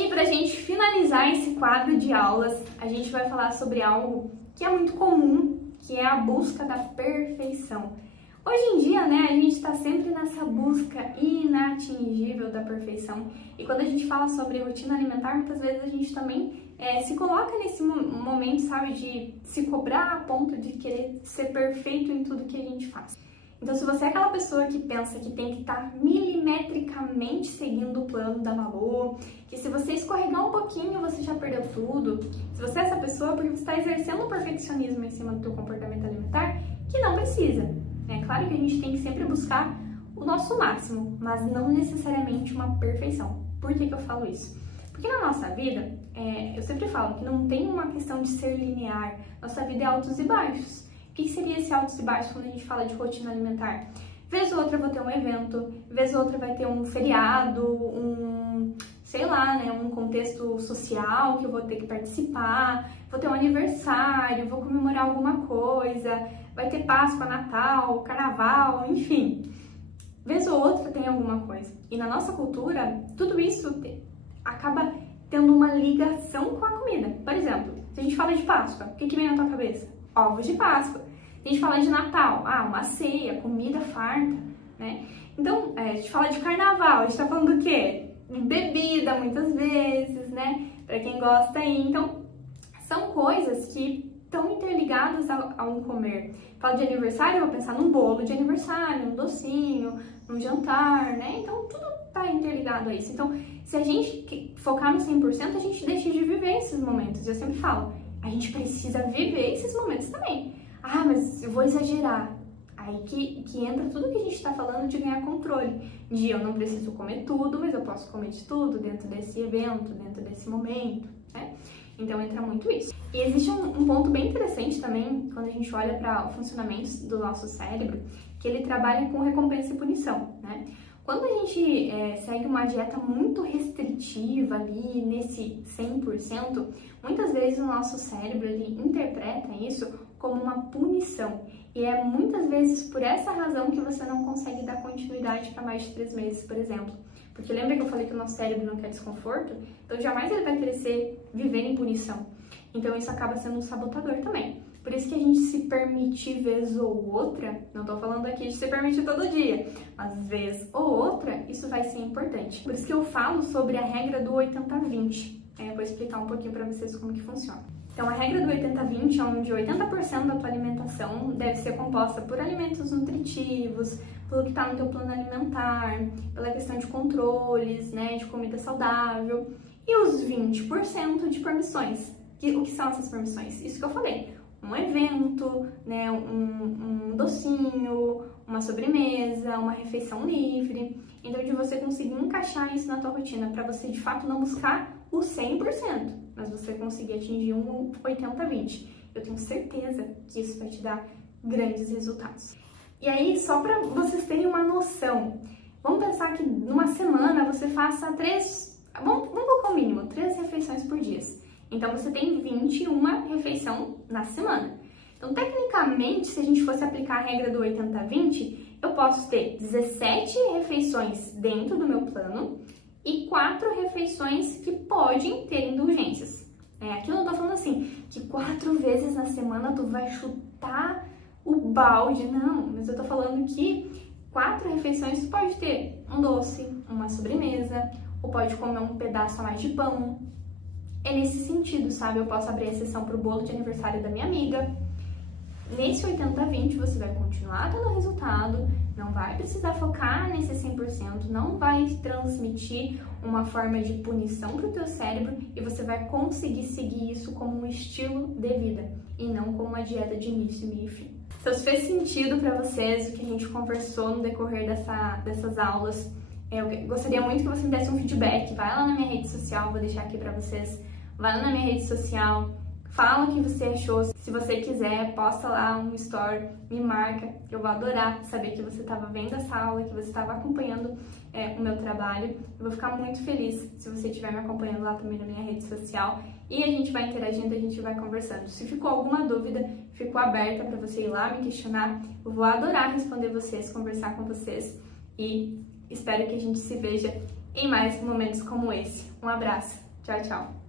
E para a gente finalizar esse quadro de aulas, a gente vai falar sobre algo que é muito comum, que é a busca da perfeição. Hoje em dia, né, a gente está sempre nessa busca inatingível da perfeição. E quando a gente fala sobre rotina alimentar, muitas vezes a gente também se coloca nesse momento, sabe, de se cobrar a ponto de querer ser perfeito em tudo que a gente faz. Então, se você é aquela pessoa que pensa que tem que estar milimetricamente seguindo o plano da Malu, que se você escorregar um pouquinho, você já perdeu tudo, se você é essa pessoa, porque você está exercendo o perfeccionismo em cima do seu comportamento alimentar, que não precisa. É claro que a gente tem que sempre buscar o nosso máximo, mas não necessariamente uma perfeição. Por que eu falo isso? Porque na nossa vida, eu sempre falo que não tem uma questão de ser linear, nossa vida é altos e baixos. O que seria esse altos e baixos quando a gente fala de rotina alimentar? Vez ou outra eu vou ter um evento, vez ou outra vai ter um feriado, sei lá, né, um contexto social que eu vou ter que participar, vou ter um aniversário, vou comemorar alguma coisa, vai ter Páscoa, Natal, Carnaval, enfim. Vez ou outra tem alguma coisa. E na nossa cultura, tudo isso acaba tendo uma ligação com a comida. Por exemplo, se a gente fala de Páscoa, o que vem na tua cabeça? Ovos de Páscoa. Se a gente fala de Natal, uma ceia, comida farta, né? Então, a gente fala de Carnaval, a gente tá falando do quê? De bebida, muitas vezes, né? Pra quem gosta aí. Então, são coisas que estão interligadas a um comer. Fala de aniversário, eu vou pensar num bolo de aniversário, num docinho, num jantar, né? Então, tudo tá interligado a isso. Então, se a gente focar no 100%, a gente deixa de viver esses momentos. Eu sempre falo, a gente precisa viver esses momentos também. Mas eu vou exagerar. Aí que entra tudo que a gente está falando de ganhar controle. De eu não preciso comer tudo, mas eu posso comer de tudo dentro desse evento, dentro desse momento, né? Então entra muito isso. E existe um ponto bem interessante também, quando a gente olha para o funcionamento do nosso cérebro, que ele trabalha com recompensa e punição, né? Quando a gente segue uma dieta muito restritiva ali, nesse 100%, muitas vezes o nosso cérebro ele interpreta isso como uma punição. E é muitas vezes por essa razão que você não consegue dar continuidade para mais de 3 meses, por exemplo. Porque lembra que eu falei que o nosso cérebro não quer desconforto? Então jamais ele vai querer viver em punição. Então isso acaba sendo um sabotador também. Por isso que a gente se permitir vez ou outra, não tô falando aqui de se permitir todo dia, mas vez ou outra, isso vai ser importante. Por isso que eu falo sobre a regra do 80-20. Eu vou explicar um pouquinho para vocês como que funciona. Então, a regra do 80-20 é onde 80% da tua alimentação deve ser composta por alimentos nutritivos, pelo que está no teu plano alimentar, pela questão de controles, né, de comida saudável, e os 20% de permissões. O que são essas permissões? Isso que eu falei. Um evento, né, um docinho, uma sobremesa, uma refeição livre. Então, de você conseguir encaixar isso na tua rotina, para você, de fato, não buscar o 100%, mas você conseguir atingir um 80-20. Eu tenho certeza que isso vai te dar grandes resultados. E aí, só para vocês terem uma noção, vamos pensar que numa semana você faça 3, vamos colocar o mínimo, 3 refeições por dia. Então, você tem 21 refeições na semana. Então, tecnicamente, se a gente fosse aplicar a regra do 80-20, eu posso ter 17 refeições dentro do meu plano e 4 refeições que podem ter indulgências. Aqui eu não tô falando assim, que 4 vezes na semana tu vai chutar o balde, não. Mas eu tô falando que 4 refeições tu pode ter um doce, uma sobremesa, ou pode comer um pedaço a mais de pão. É nesse sentido, sabe? Eu posso abrir exceção para o bolo de aniversário da minha amiga. Nesse 80-20 você vai continuar tendo resultado, não vai precisar focar nesse 100%, não vai transmitir uma forma de punição para o teu cérebro e você vai conseguir seguir isso como um estilo de vida e não como uma dieta de início, meio e fim. Então, se fez sentido para vocês o que a gente conversou no decorrer dessas aulas, eu gostaria muito que você me desse um feedback. Vai lá na minha rede social, vou deixar aqui para vocês. Vai lá na minha rede social, fala o que você achou. Se você quiser, posta lá um story, me marca, que eu vou adorar saber que você estava vendo essa aula, que você estava acompanhando o meu trabalho. Eu vou ficar muito feliz se você estiver me acompanhando lá também na minha rede social. E a gente vai interagindo, a gente vai conversando. Se ficou alguma dúvida, fico aberta para você ir lá me questionar. Eu vou adorar responder vocês, conversar com vocês. E espero que a gente se veja em mais momentos como esse. Um abraço! Tchau, tchau!